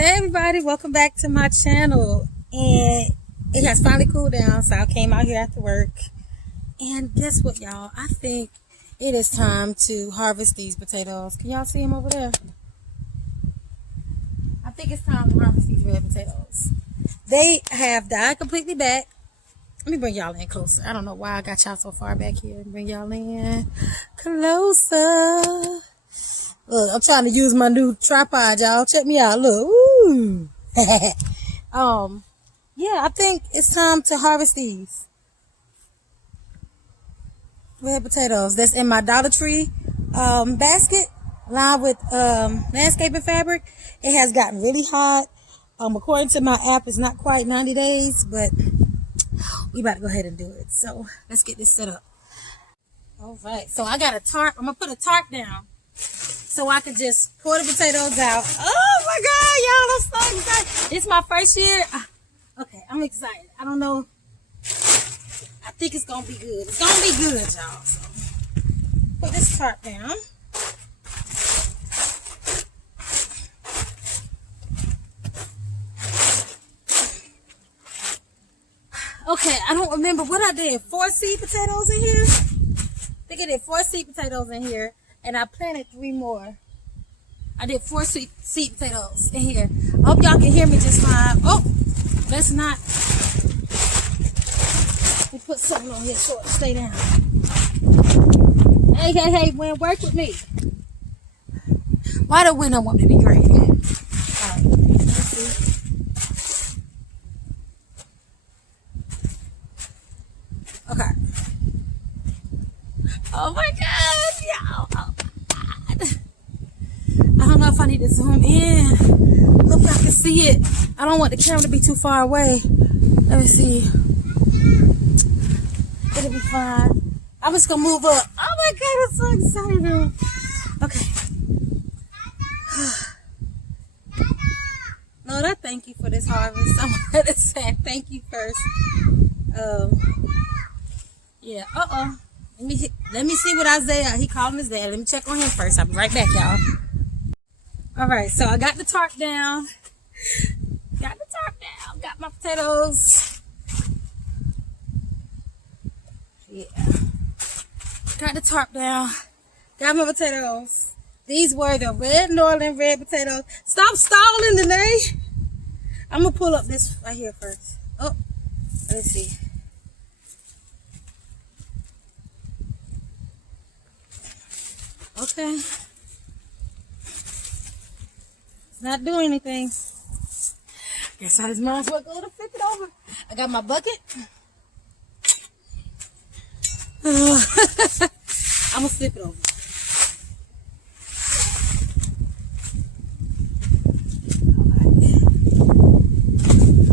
Hey everybody, welcome back to my channel. And it has finally cooled down, so I came out here after work. And guess what, y'all? I think it is time to harvest these potatoes. Can y'all see them over there? I think it's time to harvest these red potatoes. They have died completely back. Let me bring y'all in closer. I don't know why I got y'all so far back here. Bring y'all in closer. Look, I'm trying to use my new tripod, y'all. Check me out. Look. Ooh. Yeah, I think it's time to harvest these red potatoes that's in my Dollar Tree basket lined with landscaping fabric. It has gotten really hot. According to my app, it's not quite 90 days, but we about to go ahead and do it. So let's get this set up. All right, so I got a tarp. I'm gonna put a tarp down so I can just pour the potatoes out. Oh my God, y'all, I'm so excited. It's my first year. Okay, I'm excited. I don't know. I think it's gonna be good. It's gonna be good, y'all. So put this tarp down. Okay, I don't remember what I did. 4 seed potatoes in here? I think I did 4 seed potatoes in here. And I planted 3 more. I did 4 seed potatoes in here. I hope y'all can hear me just fine. Oh, let's not. We put something on here so it'll stay down. Hey, Win, work with me. Why the wind don't want me to be great? Alright, let's see. Okay. Oh my God, y'all. Oh my God. I don't know if I need to zoom in. Hope y'all can see it. I don't want the camera to be too far away. Let me see. It'll be fine. I'm just gonna move up. Oh my God, I'm so excited. Okay. Lord, I thank you for this harvest. I wanted to say thank you first. Yeah, Let me see what Isaiah, he called his dad. Let me check on him first. I'll be right back, y'all. All right, so I got the tarp down. Got my potatoes. Yeah. Got the tarp down. Got my potatoes. These were the red Norland red potatoes. Stop stalling today. I'm going to pull up this right here first. Oh, let's see. Okay. It's not doing anything. Guess I just might as well go to flip it over. I got my bucket. I'm gonna flip it over. Alright.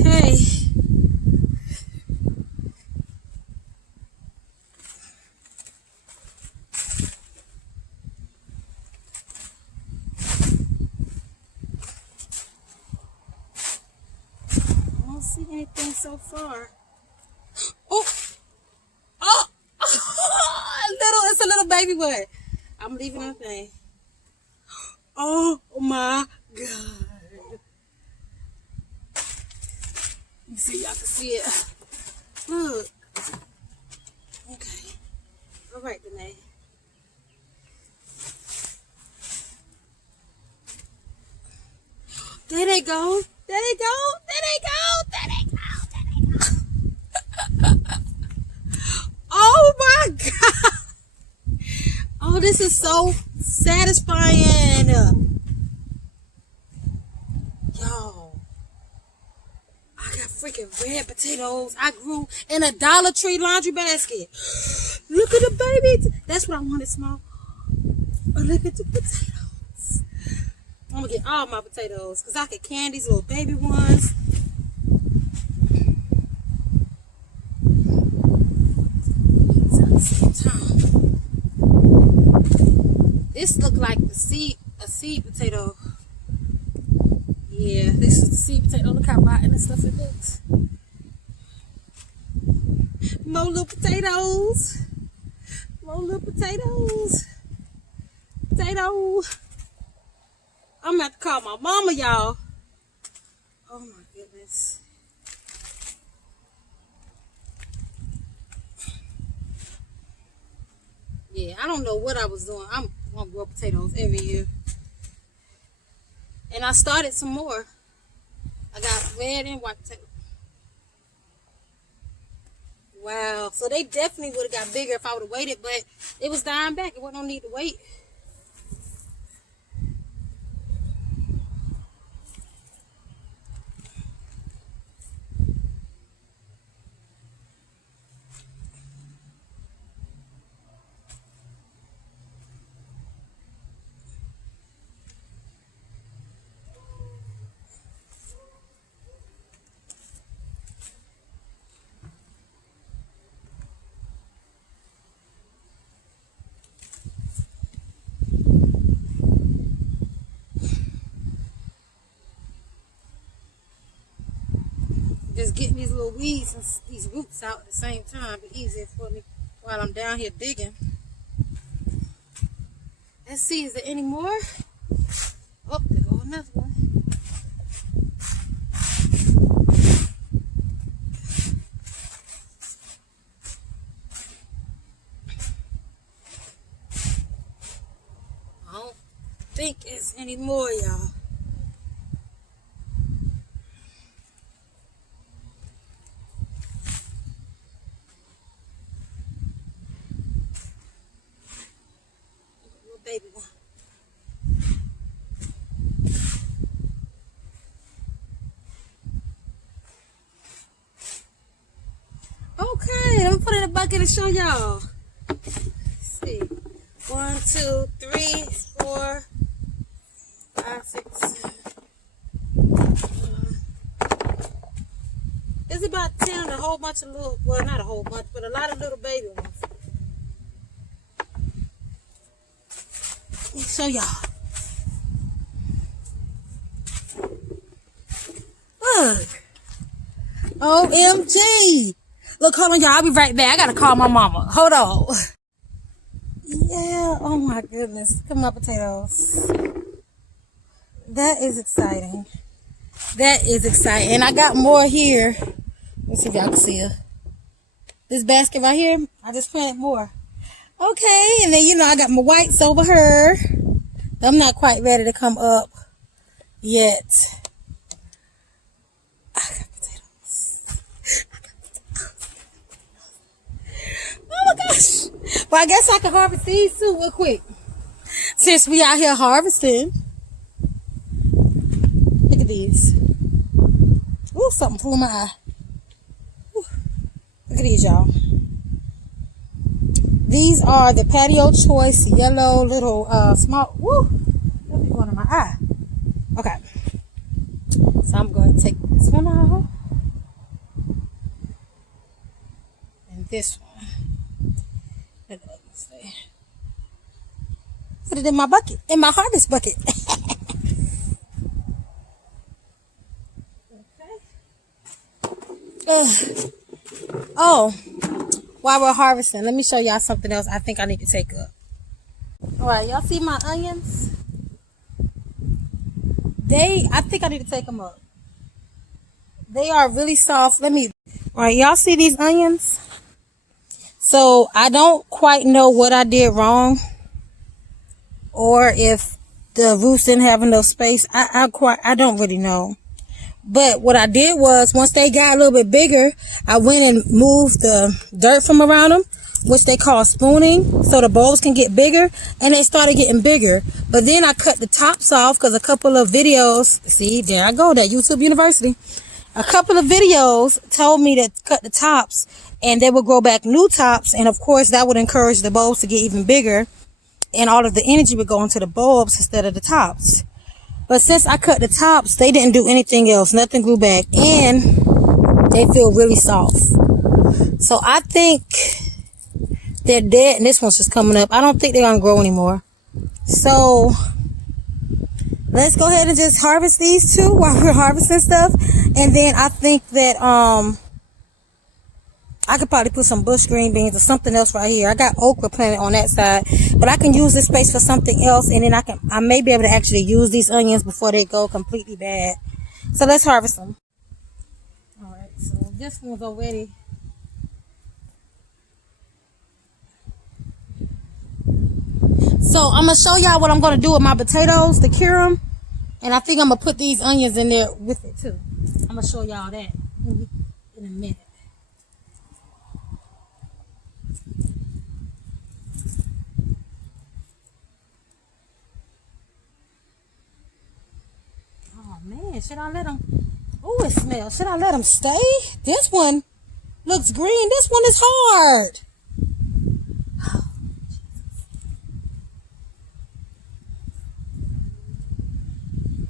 Okay. See anything so far. Oh, it's a little baby one. I'm leaving the thing. Oh my God. You see, y'all can see it. Look. Okay. All right, Danae. There they go. There they go. There they go. There they go. There they go. Oh my God. Oh, this is so satisfying. Yo. I got freaking red potatoes I grew in a Dollar Tree laundry basket. Look at the baby. That's what I wanted, small. Oh, look at the potatoes. I'm gonna get all my potatoes because I could can these little baby ones. At the same time. This looked like a seed potato. Yeah, this is the seed potato. Look how rotten and stuff it looks. More little potatoes. More little potatoes. Potato. I'm about to call my mama, y'all. Oh my goodness. Yeah, I don't know what I was doing. I'm gonna grow potatoes every year. And I started some more. I got red and white potatoes. Wow. So they definitely would have got bigger if I would have waited, but it was dying back. It wasn't no need to wait. Just getting these little weeds and these roots out at the same time be easier for me while I'm down here digging. Let's see, is there any more? Oh, there go another one. I don't think it's any more, y'all. Baby one. Okay, let me put it in a bucket and show y'all. Let's see. 1, 2, 3, 4, 5, 6, 7. It's about 10 and a whole bunch of little, well, not a whole bunch, but a lot of little baby ones. Let me show y'all. Look. OMG. Look, hold on, y'all. I'll be right back. I gotta call my mama. Hold on. Yeah. Oh my goodness. Come on, potatoes. That is exciting. That is exciting. And I got more here. Let's see if y'all can see it. This basket right here, I just planted more. Okay. And then, you know, I got my whites over here. I'm not quite ready to come up yet. I got potatoes. Oh my gosh. Well, I guess I can harvest these too real quick. Since we out here harvesting. Look at these. Ooh, something flew in my eye. Ooh. Look at these, y'all. These are the Patio Choice yellow little small. Woo! That'll be going in my eye. Okay. So I'm going to take this one out. And this one. Put it in my bucket. In my harvest bucket. Okay. Oh. While we're harvesting, let me show y'all something else I think I need to take up. Alright, y'all see my onions? I think I need to take them up. They are really soft. Alright, y'all see these onions? So, I don't quite know what I did wrong. Or if the roots didn't have enough space. I don't really know. But what I did was, once they got a little bit bigger, I went and moved the dirt from around them, which they call spooning, so the bulbs can get bigger, and they started getting bigger. But then I cut the tops off because a couple of videos, see, there I go, that YouTube University. A couple of videos told me to cut the tops, and they would grow back new tops, and of course that would encourage the bulbs to get even bigger, and all of the energy would go into the bulbs instead of the tops. But since I cut the tops, they didn't do anything else. Nothing grew back. And they feel really soft. So I think they're dead. And this one's just coming up. I don't think they're going to grow anymore. So let's go ahead and just harvest these two while we're harvesting stuff. And then I think that I could probably put some bush green beans or something else right here. I got okra planted on that side, but I can use this space for something else, and then I may be able to actually use these onions before they go completely bad. So let's harvest them. All right, so this one's already. So I'm gonna show y'all what I'm gonna do with my potatoes to cure them, and I think I'm gonna put these onions in there with it too. I'm gonna show y'all that in a minute. Oh man, should I let them? Oh, it smells. Should I let them stay? This one looks green. This one is hard.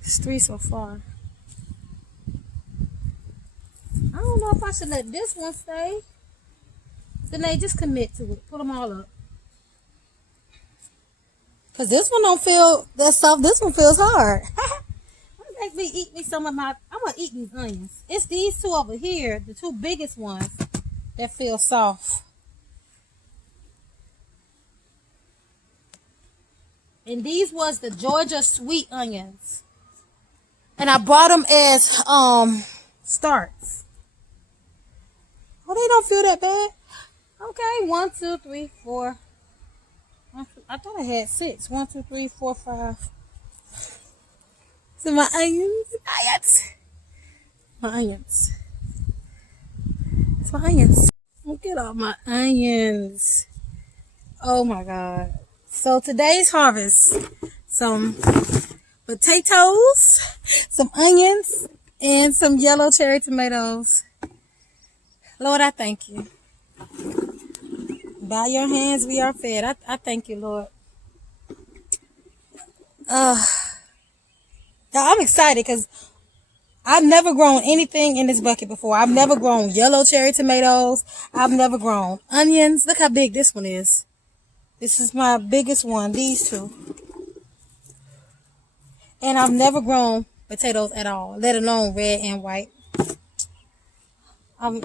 It's 3 so far. I don't know if I should let this one stay. Then they just commit to it. Put them all up. Cause this one don't feel that soft. This one feels hard. Make me eat me some of my. I'm gonna eat these onions. It's these two over here, the two biggest ones, that feel soft. And these was the Georgia sweet onions. And I bought them as starts. Oh, they don't feel that bad. Okay, 1, 2, 3, 4. I thought I had 6. 1, 2, 3, 4, 5. So my onions. My onions. It's my onions. Look at all my onions. Oh my God. So today's harvest. Some potatoes, some onions, and some yellow cherry tomatoes. Lord, I thank you. By your hands we are fed. I thank you, Lord. I'm excited because I've never grown anything in this bucket before. I've never grown yellow cherry tomatoes. I've never grown onions. Look how big this one is. This is my biggest one, these two. And I've never grown potatoes at all, let alone red and white. I'm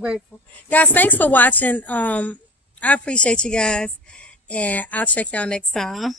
grateful. Guys, thanks for watching. I appreciate you guys. And I'll check y'all next time.